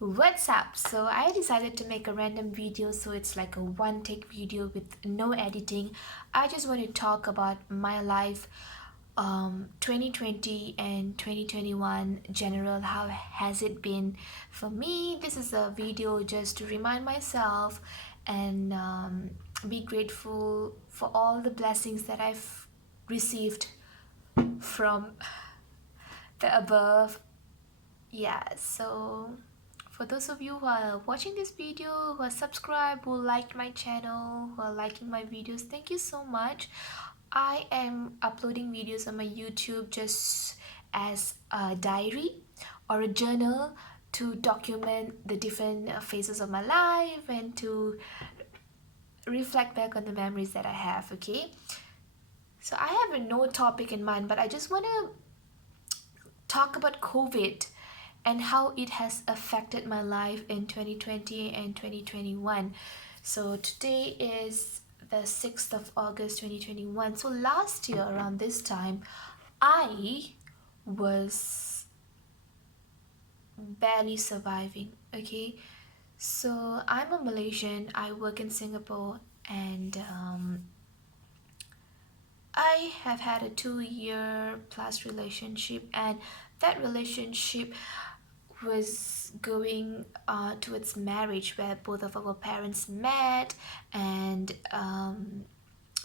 What's up? So I decided to make a random video, so it's like a one take video with no editing. I just want to talk about my life 2020 and 2021 general. How has it been for me? This is a video just to remind myself and be grateful for all the blessings that I've received from the above. Yeah, so for those of you who are watching this video, who are subscribed, who liked my channel, who are liking my videos, thank you so much. I am uploading videos on my YouTube just as a diary or a journal to document the different phases of my life and to reflect back on the memories that I have. Okay, so I have no topic in mind, but I just want to talk about COVID and how it has affected my life in 2020 and 2021. So today is the 6th of August 2021. So last year around this time, I was barely surviving. Okay, so I'm a Malaysian, I work in Singapore, and I have had a 2 year plus relationship, and that relationship was going towards marriage, where both of our parents met, and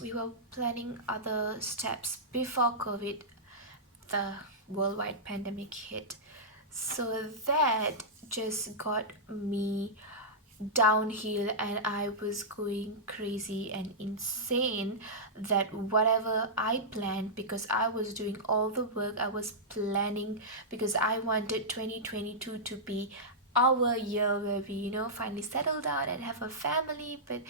we were planning other steps before COVID, the worldwide pandemic hit. So that just got me downhill, and I was going crazy and insane that whatever I planned, because I was doing all the work, I was planning because I wanted 2022 to be our year where we finally settle down and have a family, but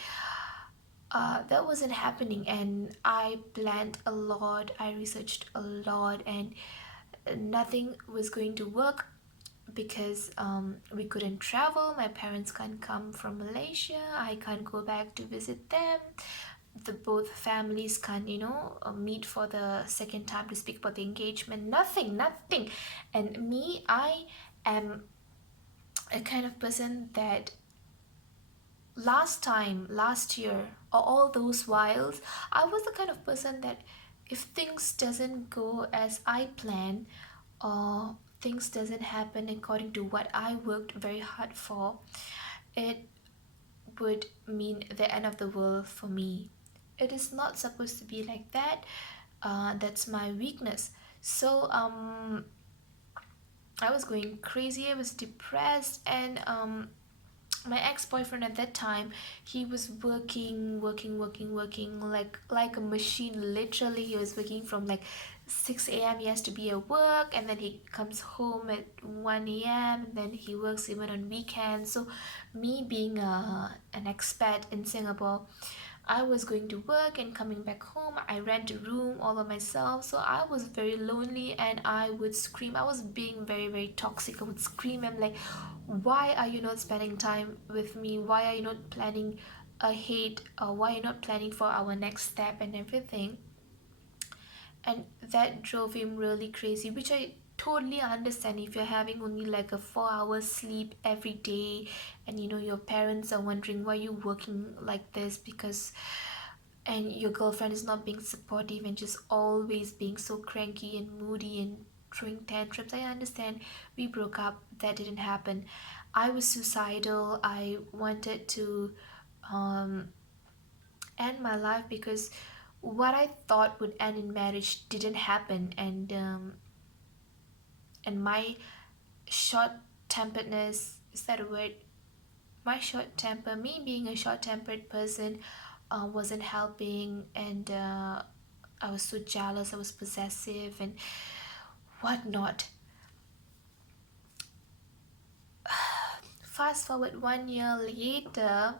that wasn't happening. And I planned a lot, I researched a lot, and nothing was going to work because we couldn't travel. My parents can't come from Malaysia, I can't go back to visit them. The both families can't meet for the second time to speak about the engagement. Nothing. And me, I am a kind of person that last year, or all those whiles, I was the kind of person that if things doesn't go as I plan, or things doesn't happen according to what I worked very hard for, it would mean the end of the world for me. It is not supposed to be like that. That's my weakness. So I was going crazy, I was depressed, and my ex-boyfriend at that time, he was working like a machine. Literally, he was working from like 6 a.m. He has to be at work, and then he comes home at 1 a.m. and then he works even on weekends. So me being an expat in Singapore, I was going to work and coming back home. I rent a room all of myself. So I was very lonely, and I would scream. I was being very toxic. I would scream. I'm like, why are you not spending time with me? Why are you not planning ahead? Or why are you not planning for our next step and everything? And that drove him really crazy, which I totally understand. If you're having only like a 4 hours sleep every day, and your parents are wondering why you're working like this, because and your girlfriend is not being supportive and just always being so cranky and moody and throwing tantrums, I understand. We broke up, that didn't happen. I was suicidal, I wanted to um end my life, because what I thought would end in marriage didn't happen. And my short temperedness, is that a word? My short temper, me being a short tempered person, wasn't helping. And I was so jealous, I was possessive and whatnot. Fast forward 1 year later,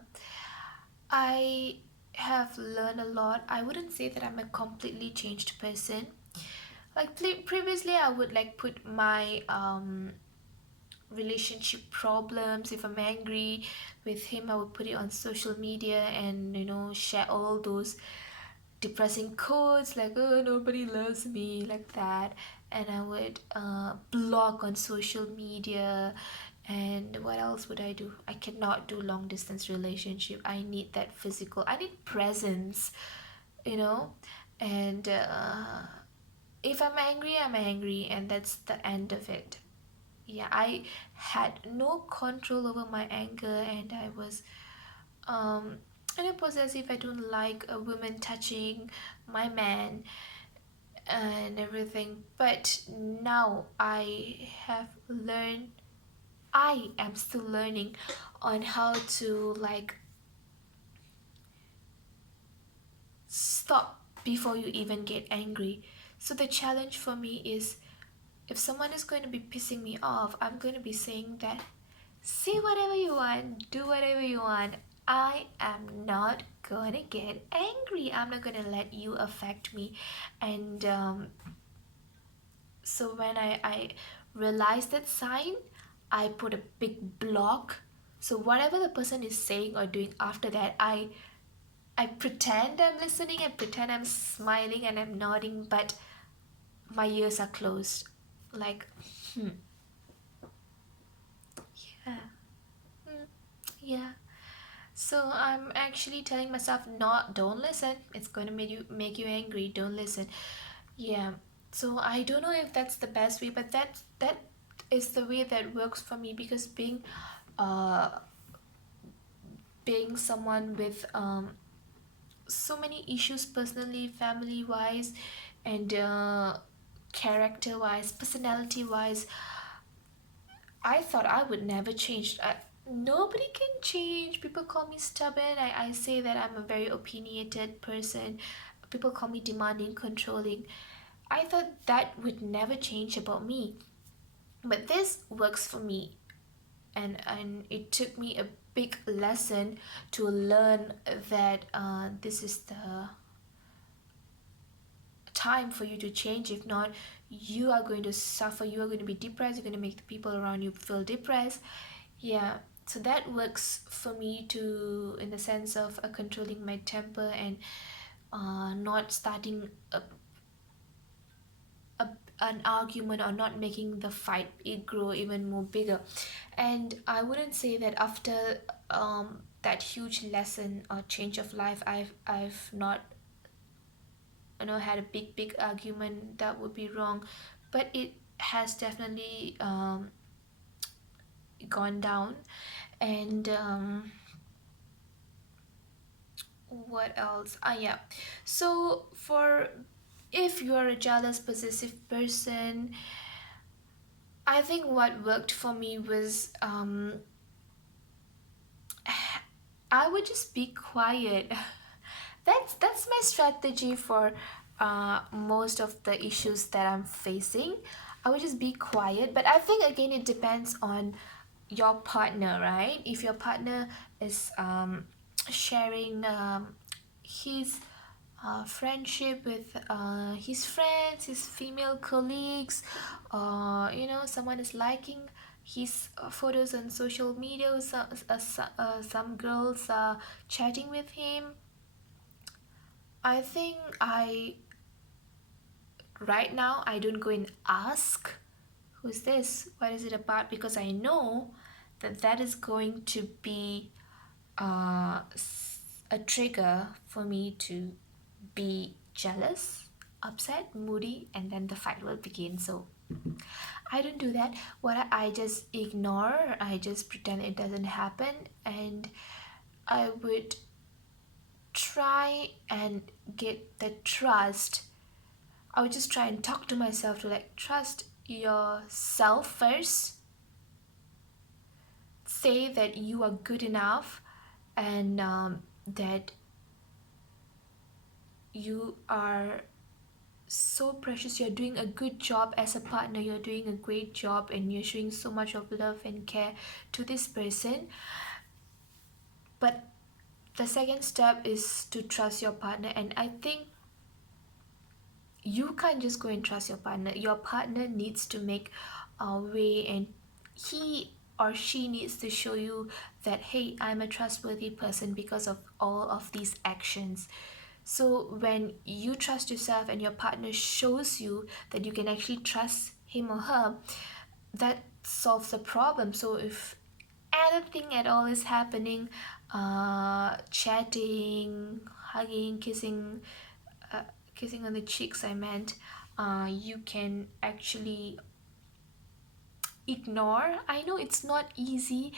I have learned a lot. I wouldn't say that I'm a completely changed person. Like previously, I would like put my relationship problems. If I'm angry with him, I would put it on social media and share all those depressing quotes like, oh, nobody loves me, like that. And I would blog on social media. And what else else would I do? I cannot do long distance relationship. I need that physical. I need presence, you know. And if I'm angry, I'm angry, and that's the end of it. Yeah, I had no control over my anger, and I was um and it was as if I don't like a woman touching my man and everything. But now I am still learning on how to like stop before you even get angry. So the challenge for me is, if someone is going to be pissing me off, I'm going to be saying that, say whatever you want, do whatever you want. I am not gonna get angry. I'm not gonna let you affect me. And so when I realized that sign, I put a big block. So whatever the person is saying or doing after that, I pretend I'm listening, I pretend I'm smiling and I'm nodding, but my ears are closed. Like, hmm, yeah, hmm, yeah. So I'm actually telling myself, not, don't listen. It's going to make you angry. Don't listen. Yeah. So I don't know if that's the best way, but that is the way that works for me, because uh being someone with so many issues personally, family wise, and character wise, personality wise, I thought I would never change. Nobody can change. People call me stubborn. I say that I'm a very opinionated person. People call me demanding, controlling. I thought that would never change about me. But this works for me. And it took me a big lesson to learn that this is the time for you to change. If not, you are going to suffer. You are going to be depressed. You're going to make the people around you feel depressed. Yeah, so that works for me to, in the sense of controlling my temper and not starting a, an argument, or not making the fight it grow even more bigger. And I wouldn't say that after that huge lesson or change of life, I've not, had a big argument. That would be wrong, but it has definitely gone down. And what else? Yeah, so for, if you're a jealous possessive person, I think what worked for me was, I would just be quiet. That's my strategy for most of the issues that I'm facing. I would just be quiet, but I think again it depends on your partner, right? If your partner is sharing his friendship with his friends, his female colleagues, someone is liking his photos on social media, some girls are chatting with him. I think right now I don't go and ask, who's this, what is it about, because I know that that is going to be a trigger for me to be jealous, upset, moody, and then the fight will begin. So I don't do that. I just ignore, I just pretend it doesn't happen, and I would try and get the trust. I would just try and talk to myself to like, trust yourself first, say that you are good enough, and that you are so precious. You're doing a good job as a partner, you're doing a great job, and you're showing so much of love and care to this person. But the second step is to trust your partner, and I think you can't just go and trust your partner. Your partner needs to make a way, and he or she needs to show you that, hey, I'm a trustworthy person because of all of these actions. So when you trust yourself and your partner shows you that you can actually trust him or her, that solves the problem. So if anything at all is happening, chatting, hugging, uh, kissing on the cheeks, I meant, you can actually ignore. I know it's not easy.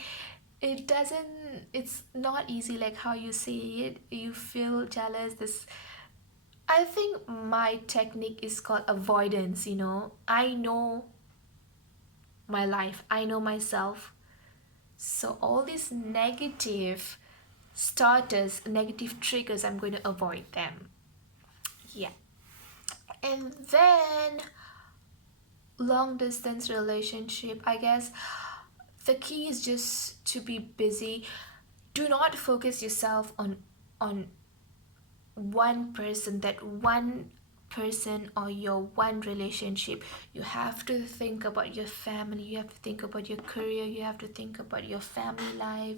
It's not easy like how you say it. You feel jealous. This, I think my technique is called avoidance, I know my life, I know myself. So all these negative starters, negative triggers, I'm going to avoid them. Yeah. And then long distance relationship, I guess the key is just to be busy. Do not focus yourself on one person or your one relationship. You have to think about your family, you have to think about your career, you have to think about your family life.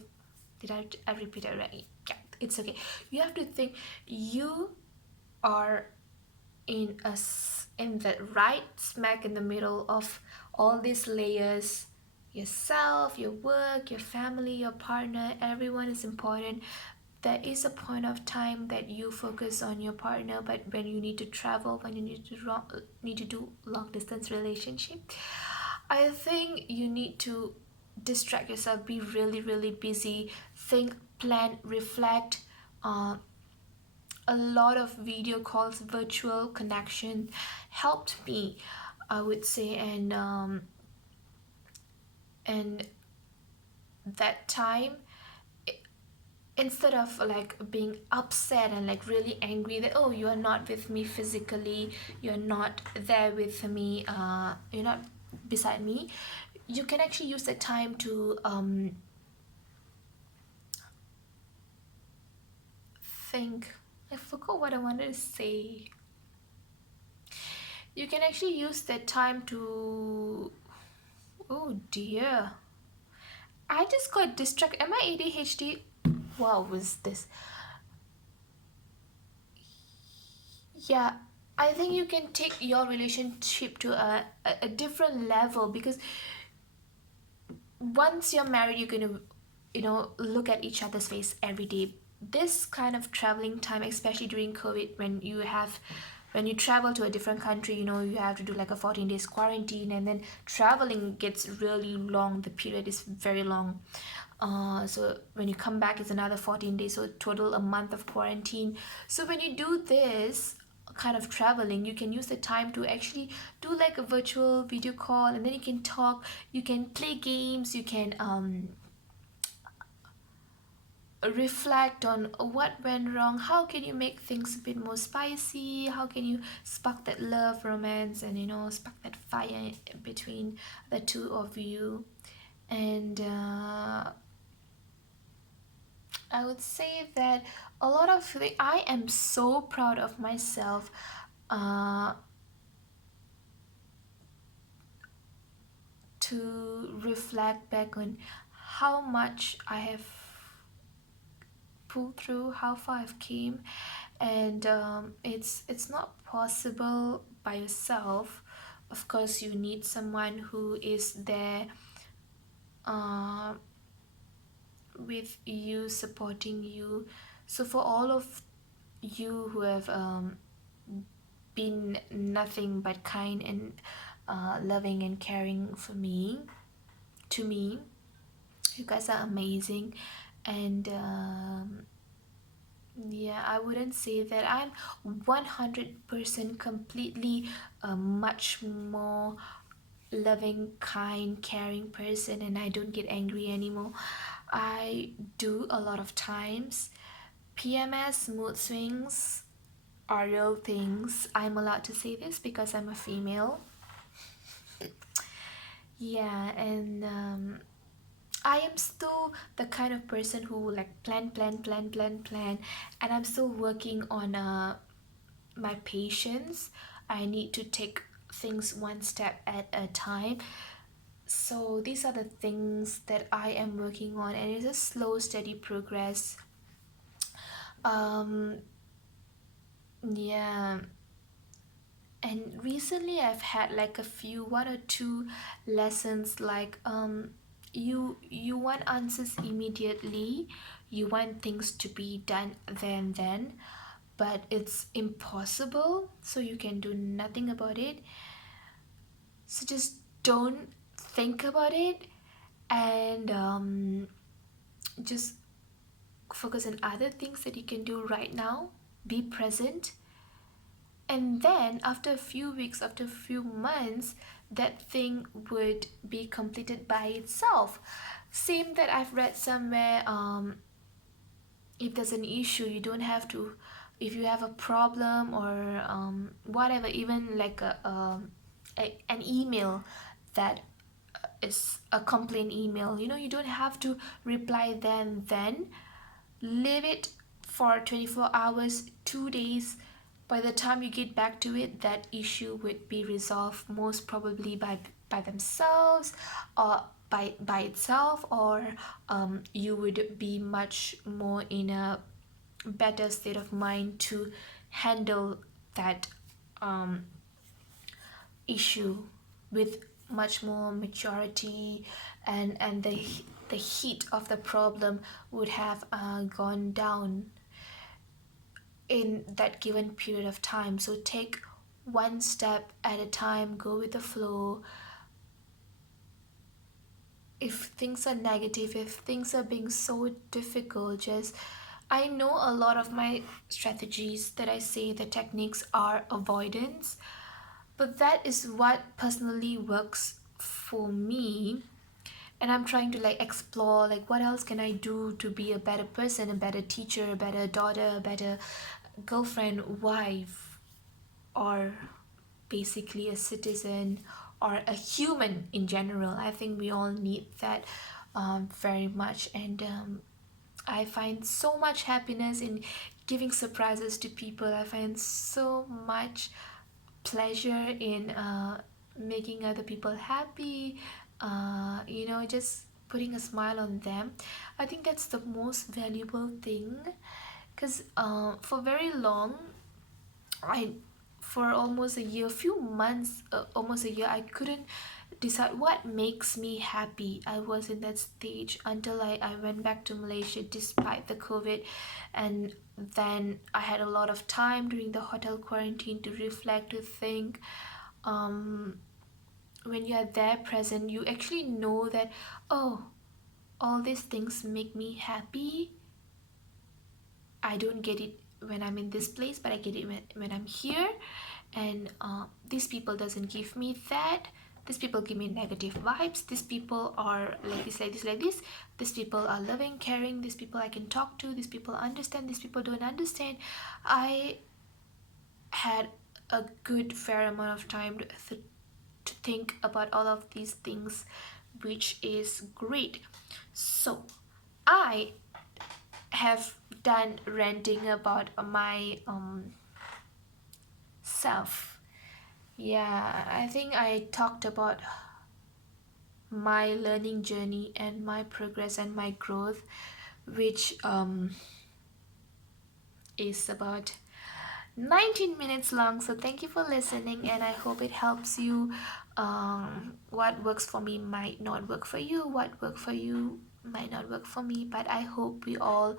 Did I repeat it right? Yeah, it's okay. You have to think you are in the right smack in the middle of all these layers. Yourself, your work, your family, your partner, everyone is important. There is a point of time that you focus on your partner, but when you need to travel, when you need to do long distance relationship, I think you need to distract yourself, be really really busy, think, plan, reflect. uh, a lot of video calls, virtual connection helped me, I would say. And that time, instead of like being upset and like really angry that, oh, you are not with me physically, you're not there with me, you're not beside me, you can actually use the time to think. I forgot what I wanted to say. You can actually use that time to, oh dear, I just got distracted. Am I ADHD? Wow, was this? Yeah, I think you can take your relationship to a different level, because once you're married, you're going to, look at each other's face every day. This kind of traveling time, especially during COVID, when you travel to a different country, you have to do like a 14 days quarantine, and then traveling gets really long. The period is very long. So when you come back, it's another 14 days, so total a month of quarantine. So when you do this kind of traveling, you can use the time to actually do like a virtual video call, and then you can talk, you can play games, you can reflect on what went wrong, how can you make things a bit more spicy, how can you spark that love, romance, and spark that fire between the two of you. And I would say that a lot of I am so proud of myself, uh, to reflect back on how much I have pulled through, how far I've came. And it's not possible by yourself. Of course, you need someone who is there, uh, with you, supporting you. So for all of you who have been nothing but kind and loving and caring for me, to me, you guys are amazing. And yeah, I wouldn't say that I'm 100% completely a much more loving, kind, caring person, and I don't get angry anymore. I do a lot of times. PMS, mood swings, are real things. I'm allowed to say this because I'm a female. Yeah, and I am still the kind of person who like plan, and I'm still working on my patience. I need to take things one step at a time. So these are the things that I am working on, and it's a slow, steady progress. Um, yeah. And recently I've had like one or two lessons, like You want answers immediately, you want things to be done then, but it's impossible, so you can do nothing about it. So just don't think about it, and just focus on other things that you can do right now. Be present, and then after a few weeks, after a few months, that thing would be completed by itself. Same that I've read somewhere, if there's an issue, you don't have to, if you have a problem or whatever, even like an email that is a complaint email, you don't have to reply then. Leave it for 24 hours, 2 days. By the time you get back to it, that issue would be resolved, most probably by themselves, or by itself, or you would be much more in a better state of mind to handle that um, issue with much more maturity, and the heat of the problem would have gone down in that given period of time. So take one step at a time, go with the flow. If things are negative, if things are being so difficult, just, I know a lot of my strategies that I say, the techniques are avoidance, but that is what personally works for me. And I'm trying to like explore, like, what else can I do to be a better person, a better teacher, a better daughter, a better girlfriend, wife, or basically a citizen, or a human in general. I think we all need that very much. And I find so much happiness in giving surprises to people. I find so much pleasure in making other people happy, just putting a smile on them. I think that's the most valuable thing, because for very long, I for almost a year, few months, almost a year, I couldn't decide what makes me happy. I was in that stage until I went back to Malaysia despite the COVID. And then I had a lot of time during the hotel quarantine to reflect, to think. um, when you are there present, you actually know that, oh, all these things make me happy. I don't get it when I'm in this place, but I get it when I'm here. And these people doesn't give me that. These people give me negative vibes. These people are like this, like this, like this. These people are loving, caring. These people I can talk to. These people understand. These people don't understand. I had a good fair amount of time to think about all of these things, which is great. So I have done ranting about my self. Yeah, I think I talked about my learning journey and my progress and my growth, which is about 19 minutes long. So thank you for listening, and I hope it helps you. What works for me might not work for you. What worked for you might not work for me. But I hope we all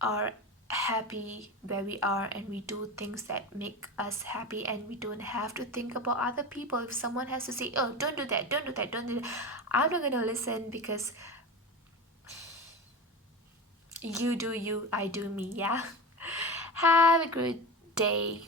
are happy where we are, and we do things that make us happy, and we don't have to think about other people. If someone has to say, oh, don't do that, don't do that, don't do that, I'm not gonna listen, because you do you, I do me. Yeah. Have a good day.